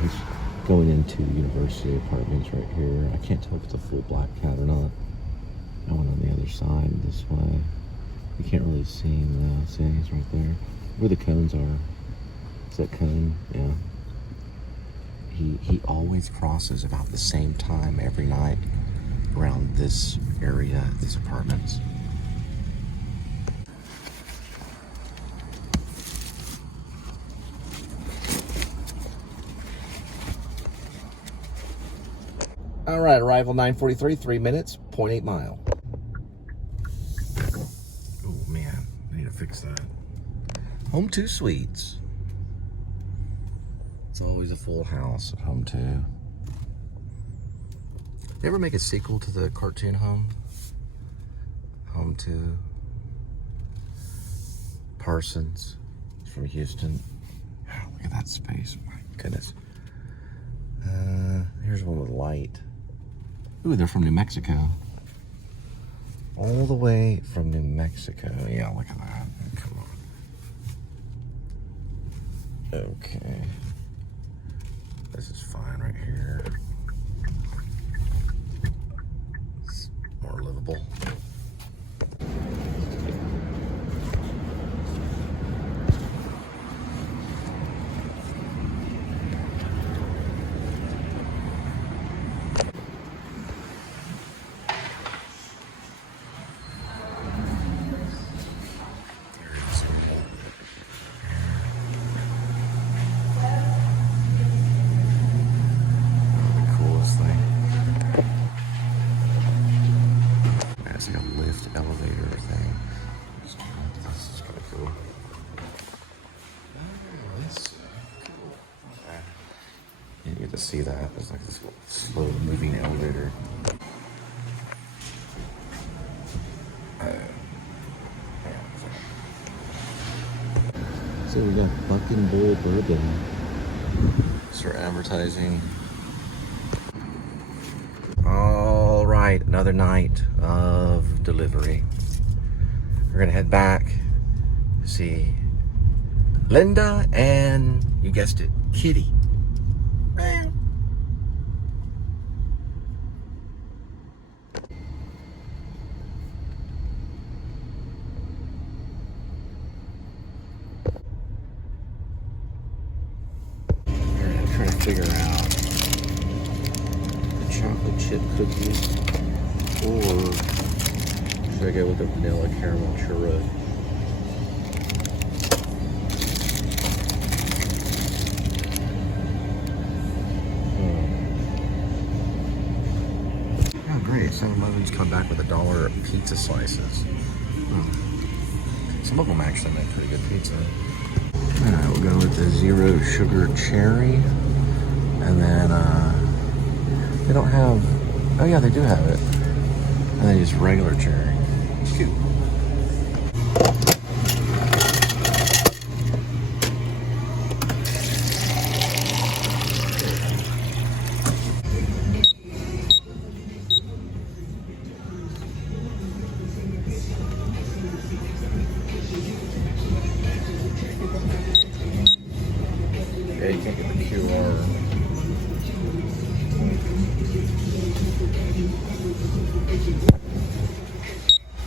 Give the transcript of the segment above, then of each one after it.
he's going into the university apartments right here. I can't tell if it's a full black cat or not. I went on the other side this way. You can't really see him now. See, he's right there. Where the cones are. Is that cone? Yeah. He always crosses about the same time every night around this area, these apartments. All right, arrival 9:43, 3 minutes, 0.8 mile. Oh man, I need to fix that. Home 2 Suites. It's always a full house at Home 2. They ever make a sequel to the cartoon Home? Home 2. Parsons from Houston. Oh, look at that space, my goodness. Here's one with light. Ooh, they're from New Mexico. All the way from New Mexico. Yeah, look at that. Come on. Okay. This is fine right here. It's more livable. Elevator thing. This is kind of cool. Oh, this is cool. You get to see that. There's like this slow moving elevator. So we got Bucking Bull Bourbon. Start advertising. All right, another night of delivery. We're gonna head back to see Linda and, you guessed it, Kitty. I'm trying to figure out the chocolate chip cookies, or should I go with the vanilla caramel churro? Oh, great. 7-Eleven's come back with $1 pizza slices. Some of them actually make pretty good pizza. Alright, we'll go with the 0 sugar cherry. And then, they don't have, oh yeah, they do have it. And then just regular cherry. It's cute. Yeah, you can't get the QR.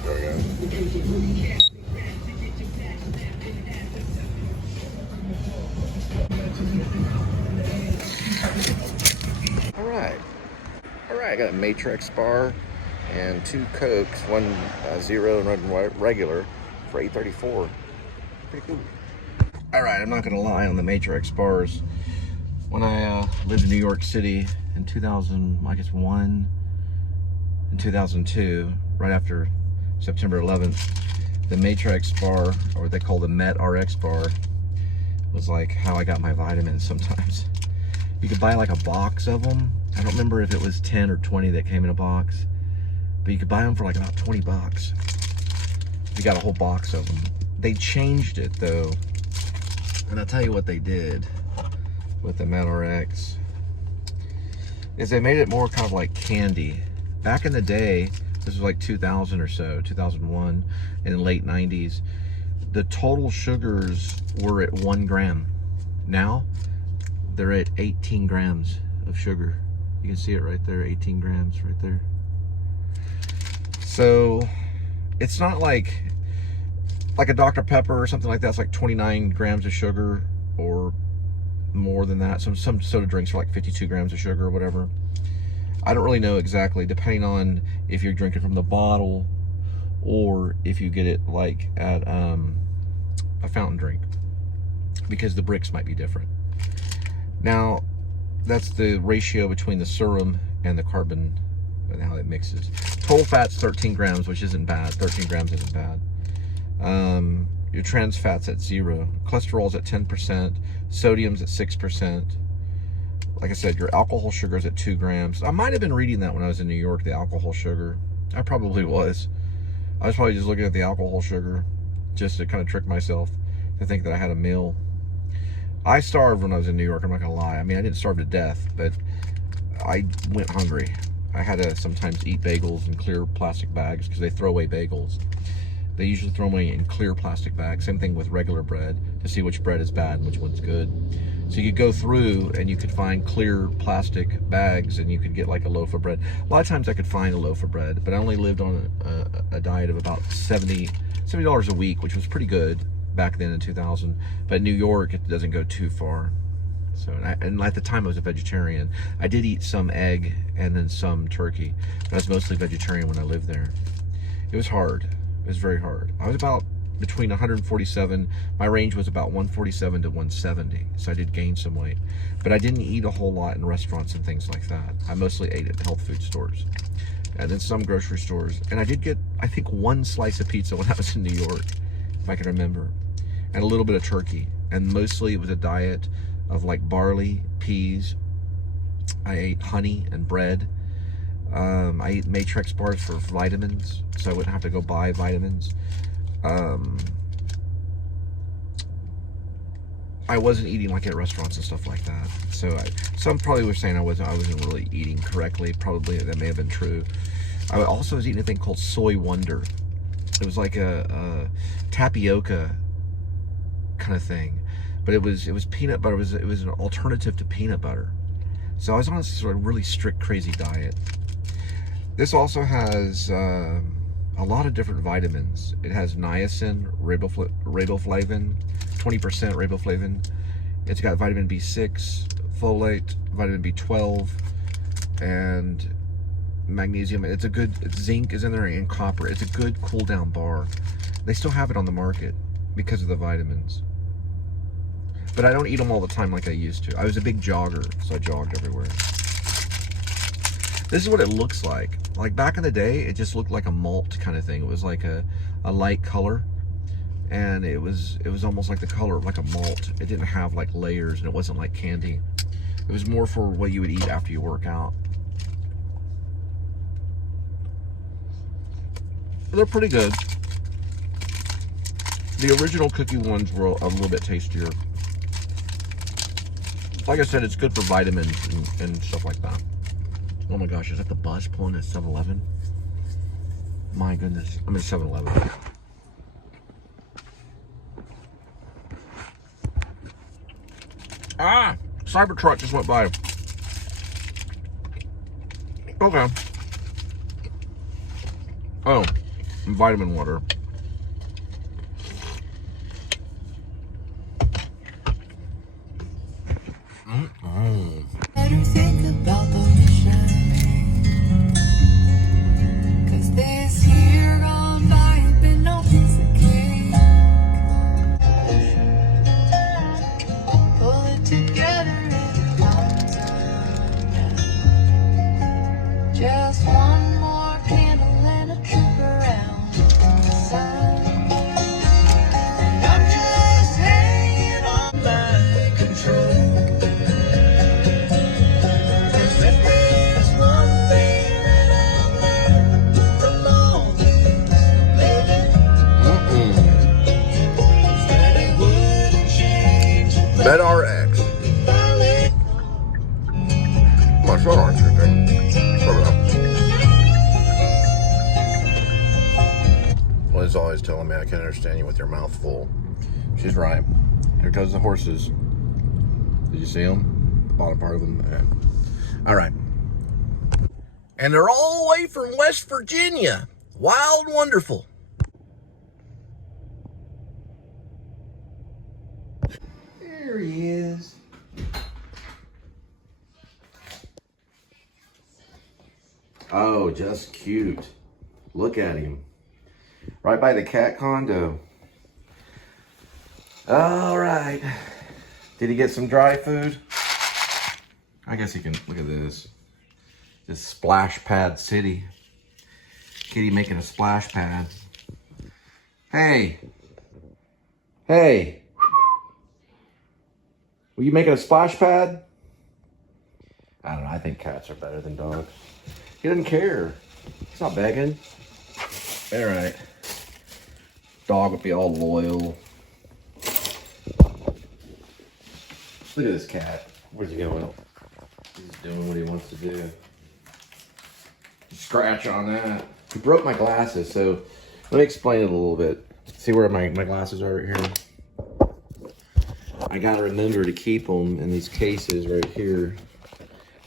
There we go. All right, I got a MetRx bar and 2 Cokes, one 0 and one regular for $8.34. Pretty cool. All right, I'm not gonna lie on the MetRx bars. When I lived in New York City in 2001 and 2002, right after September 11th, the MetRx bar, or what they call the MetRx bar, was like how I got my vitamins sometimes. You could buy like a box of them. I don't remember if it was 10 or 20 that came in a box, but you could buy them for like about 20 bucks. You got a whole box of them. They changed it though, and I'll tell you what they did with the MetRx is they made it more kind of like candy. Back in the day, this was like 2000 or so, 2001, in the late 90s, the total sugars were at 1 gram. Now, they're at 18 grams of sugar. You can see it right there, 18 grams right there. So it's not like a Dr. Pepper or something like that. It's like 29 grams of sugar or more than that. Some soda drinks are like 52 grams of sugar or whatever. I don't really know exactly, depending on if you're drinking from the bottle or if you get it like at a fountain drink, because the bricks might be different. Now, that's the ratio between the serum and the carbon and how it mixes. Total fat's 13 grams, which isn't bad. 13 grams isn't bad. Your trans fat's at 0. Cholesterol's at 10%. Sodium's at 6%. Like I said, your alcohol sugar's at 2 grams. I might have been reading that when I was in New York, the alcohol sugar. I probably was. I was probably just looking at the alcohol sugar just to kind of trick myself to think that I had a meal. I starved when I was in New York, I'm not gonna lie. I mean, I didn't starve to death, but I went hungry. I had to sometimes eat bagels in clear plastic bags because they throw away bagels. They usually throw them away in clear plastic bags. Same thing with regular bread, to see which bread is bad and which one's good. So you could go through and you could find clear plastic bags and you could get like a loaf of bread. A lot of times I could find a loaf of bread, but I only lived on a diet of about $70 a week, which was pretty good back then in 2000. But in New York, it doesn't go too far. So, and at the time I was a vegetarian. I did eat some egg and then some turkey, but I was mostly vegetarian when I lived there. It was hard. It was very hard. I was about between 147, my range was about 147 to 170, so I did gain some weight. But I didn't eat a whole lot in restaurants and things like that. I mostly ate at health food stores and then some grocery stores. And I did get, I think, 1 slice of pizza when I was in New York, if I can remember, and a little bit of turkey. And mostly it was a diet of like barley, peas. I ate honey and bread. I ate MetRx bars for vitamins, so I wouldn't have to go buy vitamins. I wasn't eating like at restaurants and stuff like that. So some probably were saying I wasn't really eating correctly. Probably that may have been true. I also was eating a thing called Soy Wonder. It was like a tapioca kind of thing, but it was peanut butter. It was an alternative to peanut butter. So I was on a sort of really strict, crazy diet. This also has a lot of different vitamins. It has niacin, riboflavin, 20% riboflavin. It's got vitamin B6, folate, vitamin B12, and magnesium. It's zinc is in there, and copper. It's a good cool down bar. They still have it on the market because of the vitamins. But I don't eat them all the time like I used to. I was a big jogger, so I jogged everywhere. This is what it looks like. Like back in the day, it just looked like a malt kind of thing. It was like a light color, and it was almost like the color of like a malt. It didn't have like layers, and it wasn't like candy. It was more for what you would eat after you work out. They're pretty good. The original cookie ones were a little bit tastier. Like I said, it's good for vitamins and stuff like that. Oh my gosh, is that the bus pulling at 7-Eleven? My goodness, I'm at 7-Eleven. Ah, Cybertruck just went by. Okay. Oh, vitamin water. Better think about the mission, 'cause this year gone by has been no piece of cake. Pull it together in time. Just one more candle and a trip around the sun. And I'm just hanging on by control. MetRx. My son aren't tripping. Liz always telling me I can't understand you with your mouth full. She's right. Here goes the horses. Did you see them? the bottom part of them. All right. And they're all the way from West Virginia. Wild, wonderful. There he is. Oh, just cute. Look at him. Right by the cat condo. All right. Did he get some dry food? I guess he can. Look at this. This splash pad city. Kitty making a splash pad. Hey. Hey. Were you making a splash pad? I don't know. I think cats are better than dogs. He doesn't care. He's not begging. All right. Dog would be all loyal. Look at this cat. Where's he going? He's doing what he wants to do. Scratch on that. He broke my glasses, so let me explain it a little bit. See where my glasses are right here? I gotta remember to keep them in these cases right here.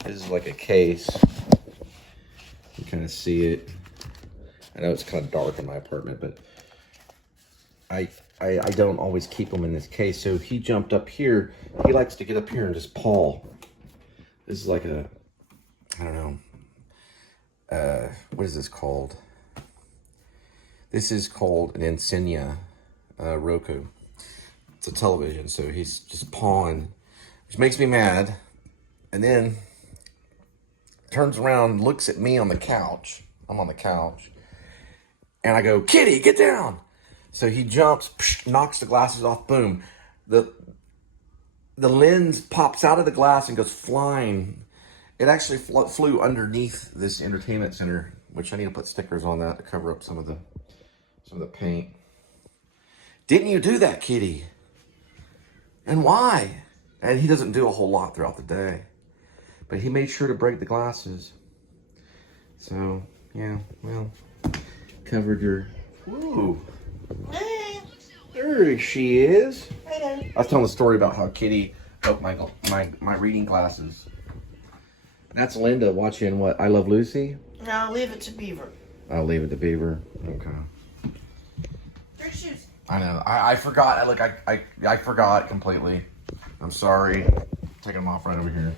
This is like a case. You kind of see it. I know it's kind of dark in my apartment, but I don't always keep them in this case. So he jumped up here. He likes to get up here and just paw. This is like a, I don't know. What is this called? This is called an Insignia Roku. It's a television, so he's just pawing, which makes me mad. And then turns around, looks at me on the couch. I'm on the couch. And I go, Kitty, get down. So he jumps, knocks the glasses off, boom. The lens pops out of the glass and goes flying. It actually flew underneath this entertainment center, which I need to put stickers on that to cover up some of the paint. Didn't you do that, Kitty? And why? And he doesn't do a whole lot throughout the day, but he made sure to break the glasses. So yeah, well, covered your. Whoa. There she is. I was telling the story about how Kitty broke my reading glasses. That's Linda watching what? I Love Lucy? No, leave it to Beaver. I'll leave it to Beaver. Okay. Your shoes. I know. I forgot. I forgot completely. I'm sorry. Taking them off right over here.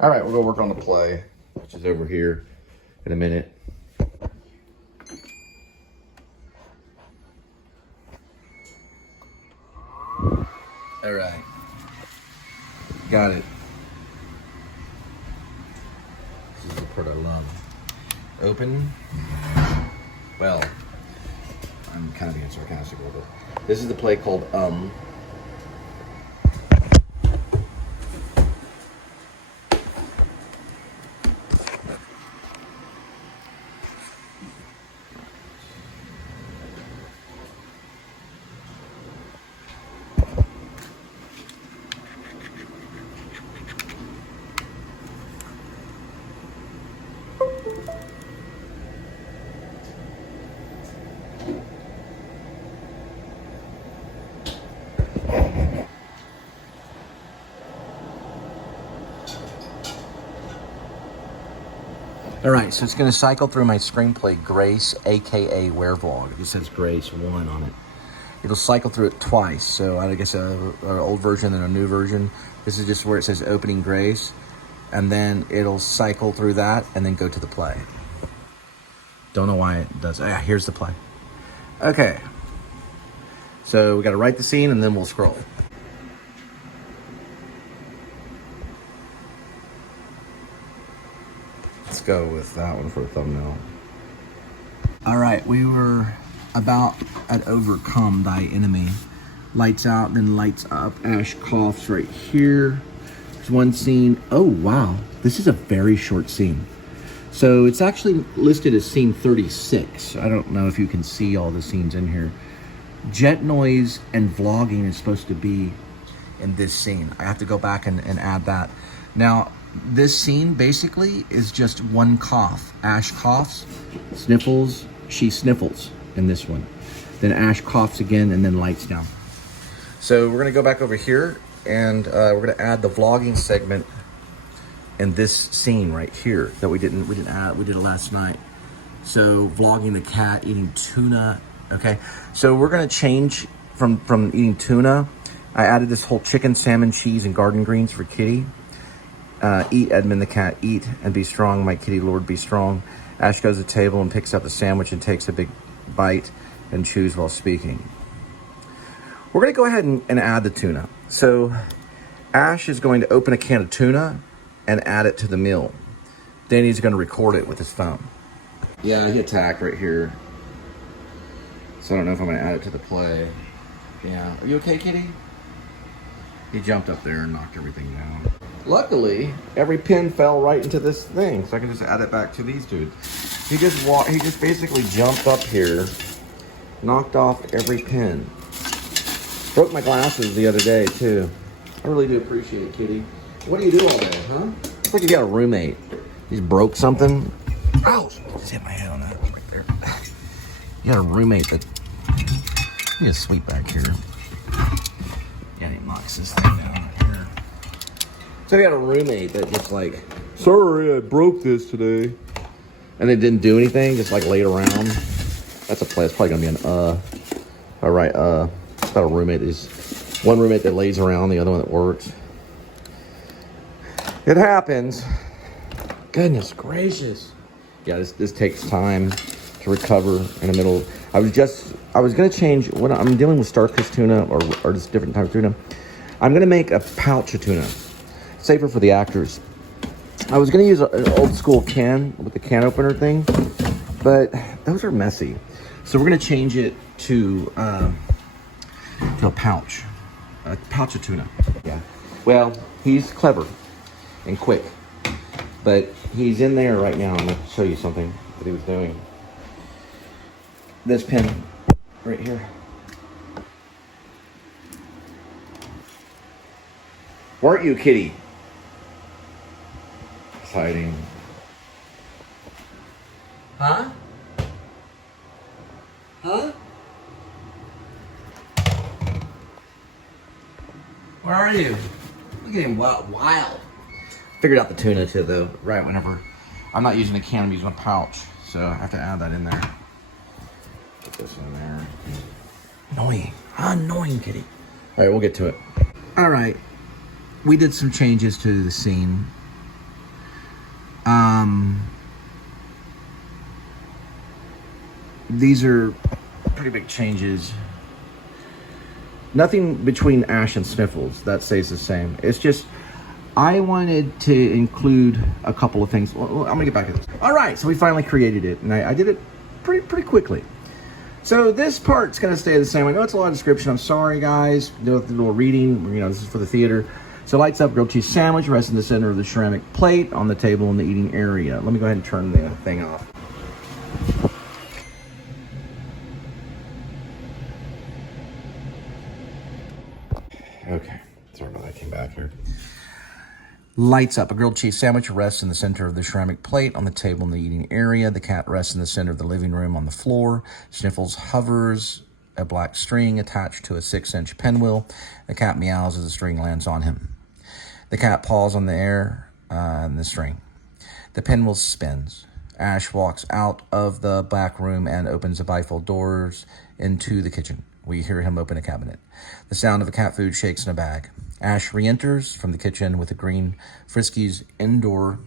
All right, we'll go work on the play, which is over here in a minute. All right. Got it. This is the part I love. Open. Well, I'm kind of being sarcastic a little bit. This is the play called All right, so it's going to cycle through my screenplay, Grace, aka Werevlog. It just says Grace 1 on it. It'll cycle through it twice. So I guess an old version and a new version. This is just where it says opening Grace, and then it'll cycle through that and then go to the play. Don't know why it does. Yeah, here's the play. Okay. So we got to write the scene and then we'll scroll. Let's go with that one for a thumbnail. All right, we were about at overcome thy enemy. Lights out, then lights up. Ash coughs right here. There's one scene. Oh, wow. This is a very short scene. So it's actually listed as scene 36. I don't know if you can see all the scenes in here. Jet noise and vlogging is supposed to be in this scene. I have to go back and add that. Now, this scene basically is just one cough. Ash coughs, sniffles, she sniffles in this one. Then Ash coughs again and then lights down. So we're gonna go back over here and we're gonna add the vlogging segment in this scene right here that we didn't add. We did it last night. So vlogging the cat eating tuna. Okay, so we're gonna change from eating tuna. I added this whole chicken, salmon, cheese, and garden greens for Kitty. Eat, Edmund the cat, eat and be strong, my kitty lord, be strong. Ash goes to the table and picks up the sandwich and takes a big bite and chews while speaking. We're gonna go ahead and add the tuna. So Ash is going to open a can of tuna and add it to the meal. Danny's gonna record it with his phone. Yeah, he attacked right here. So I don't know if I'm gonna add it to the play. Yeah, are you okay, kitty? He jumped up there and knocked everything down. Luckily, every pin fell right into this thing, so I can just add it back to these dudes. He just basically jumped up here, knocked off every pin. Broke my glasses the other day too. I really do appreciate it, kitty. What do you do all day, huh? It's like you got a roommate. He's broke something. Ouch! Just hit my head on that right there. You got a roommate that. He is sweet back here. Yeah, he knocks this thing down here. So we got a roommate that just like, sorry, I broke this today. And they didn't do anything, just like laid around. That's a play. It's probably gonna be an all right, it's about a roommate. There's one roommate that lays around, the other one that works. It happens. Goodness gracious. Yeah, this takes time to recover in the middle. I was gonna change, when I'm dealing with Star-Kissed tuna or just different type of tuna, I'm gonna make a pouch of tuna. Safer for the actors. I was gonna use an old school can with the can opener thing, but those are messy. So we're gonna change it to a pouch of tuna. Yeah. Well, he's clever and quick, but he's in there right now. I'm gonna show you something that he was doing. This pin right here. Weren't you, kitty? It's hiding. Huh? Huh? Where are you? Look at him, wild. Figured out the tuna too, though, right whenever. I'm not using a can, I'm using a pouch. So I have to add that in there. Put this in there. Annoying kitty. All right, we'll get to it. All right, we did some changes to the scene. These are pretty big changes. Nothing between Ash and Sniffles, that stays the same. It's just, I wanted to include a couple of things. Well, I'm gonna get back to this. All right, so we finally created it, and I did it pretty quickly. So this part's gonna stay the same. I know it's a lot of description. I'm sorry, guys. Do a little reading. You know, this is for the theater. So lights up, grilled cheese sandwich rests in the center of the ceramic plate on the table in the eating area. Let me go ahead and turn the thing off. Okay, sorry about that. I came back here. Lights up. A grilled cheese sandwich rests in the center of the ceramic plate on the table in the eating area. The cat rests in the center of the living room on the floor. Sniffles hovers a black string attached to a 6-inch pinwheel. The cat meows as the string lands on him. The cat paws on the air and the string. The pinwheel spins. Ash walks out of the back room and opens the bifold doors into the kitchen. We hear him open a cabinet. The sound of a cat food shakes in a bag. Ash re-enters from the kitchen with a green Friskies indoor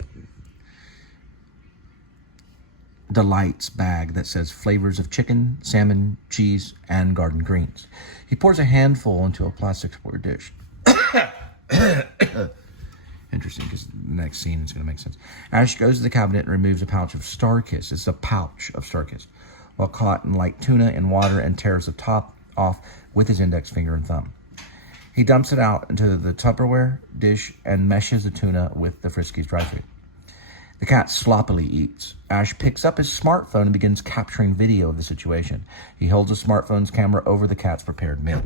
delights bag that says flavors of chicken, salmon, cheese, and garden greens. He pours a handful into a plastic square dish. Interesting, because the next scene is going to make sense. Ash goes to the cabinet and removes a pouch of Star-Kissed. It's a pouch of Star-Kissed, while caught in light tuna in water, and tears the top off with his index finger and thumb. He dumps it out into the Tupperware dish and meshes the tuna with the Friskies dry food. The cat sloppily eats. Ash picks up his smartphone and begins capturing video of the situation. He holds the smartphone's camera over the cat's prepared meal.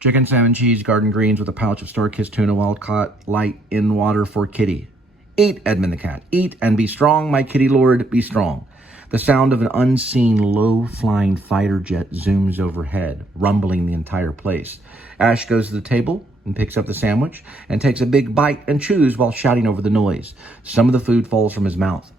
Chicken, salmon, cheese, garden greens with a pouch of Star-Kissed tuna while caught light in water for Kitty. Eat, Edmund the cat. Eat and be strong, my kitty lord, be strong. The sound of an unseen, low-flying fighter jet zooms overhead, rumbling the entire place. Ash goes to the table and picks up the sandwich and takes a big bite and chews while shouting over the noise. Some of the food falls from his mouth.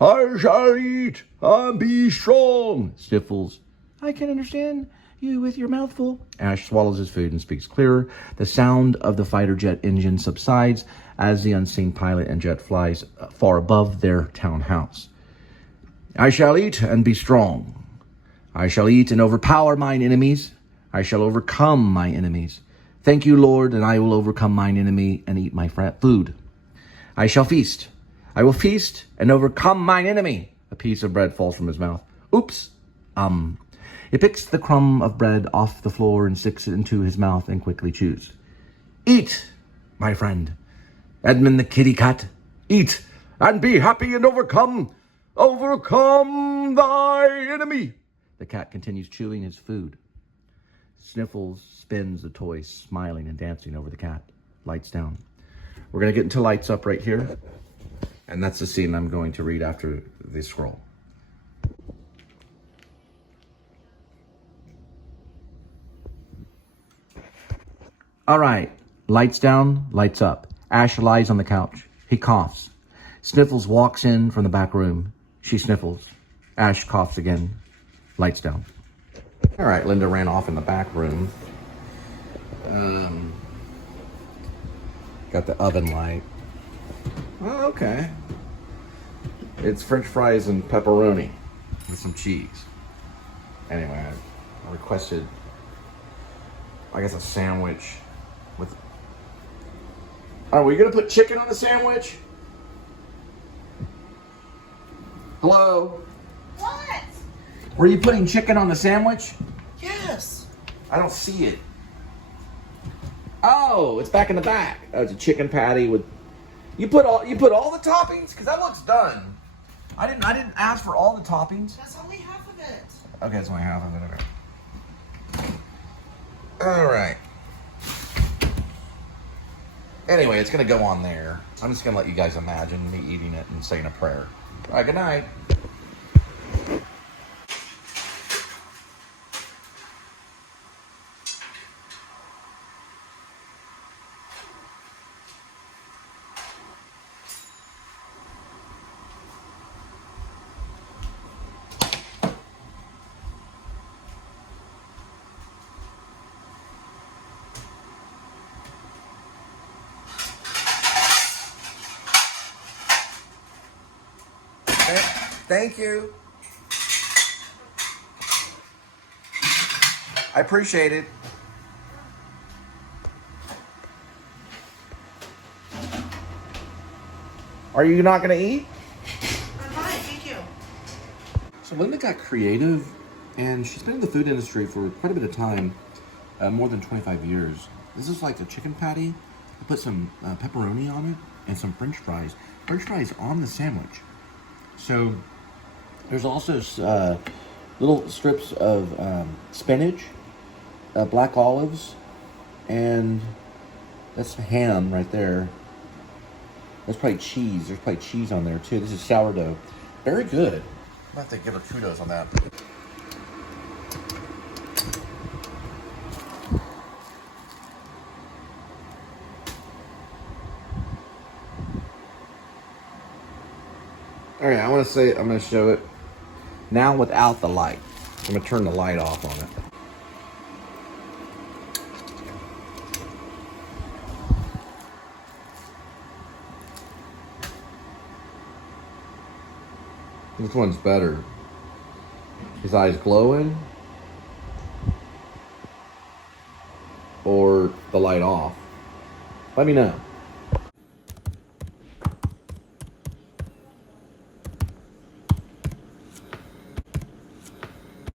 I shall eat and be strong, sniffles. I can understand you with your mouthful. Ash swallows his food and speaks clearer. The sound of the fighter jet engine subsides as the unseen pilot and jet flies far above their townhouse. I shall eat and be strong. I shall eat and overpower mine enemies. I shall overcome my enemies. Thank you, Lord, and I will overcome mine enemy and eat my food. I shall feast. I will feast and overcome mine enemy. A piece of bread falls from his mouth. Oops. He picks the crumb of bread off the floor and sticks it into his mouth and quickly chews. Eat, my friend. Edmund the kitty cat. Eat and be happy and overcome. Overcome thy enemy. The cat continues chewing his food. Sniffles spins the toy, smiling and dancing over the cat. Lights down. We're going to get into lights up right here. And that's the scene I'm going to read after the scroll. All right. Lights down, lights up. Ash lies on the couch. He coughs. Sniffles walks in from the back room. She sniffles. Ash coughs again. Lights down. All right, Linda ran off in the back room. Got the oven light. Oh, okay. It's French fries and pepperoni with some cheese. Anyway, I requested, I guess, a sandwich with... Are we gonna put chicken on the sandwich? Hello? What? Were you putting chicken on the sandwich? Yes. I don't see it. Oh, it's back in the back. Oh, it's a chicken patty with... You put all the toppings? Because that looks done. I didn't ask for all the toppings. That's only half of it. Okay, it's only half of it. Okay. All right. Anyway, it's going to go on there. I'm just going to let you guys imagine me eating it and saying a prayer. All right, good night. Thank you. I appreciate it. Are you not going to eat? I'm fine, thank you. So Linda got creative, and she's been in the food industry for quite a bit of time, more than 25 years. This is like a chicken patty. I put some pepperoni on it and some French fries. French fries on the sandwich. So there's also little strips of spinach, black olives, and that's ham right there. That's probably cheese. There's probably cheese on there too. This is sourdough. Very good. I'm going to have to give her kudos on that. All right, I'm going to show it now without the light. I'm going to turn the light off on it. This one's better. His eyes glowing or the light off. Let me know.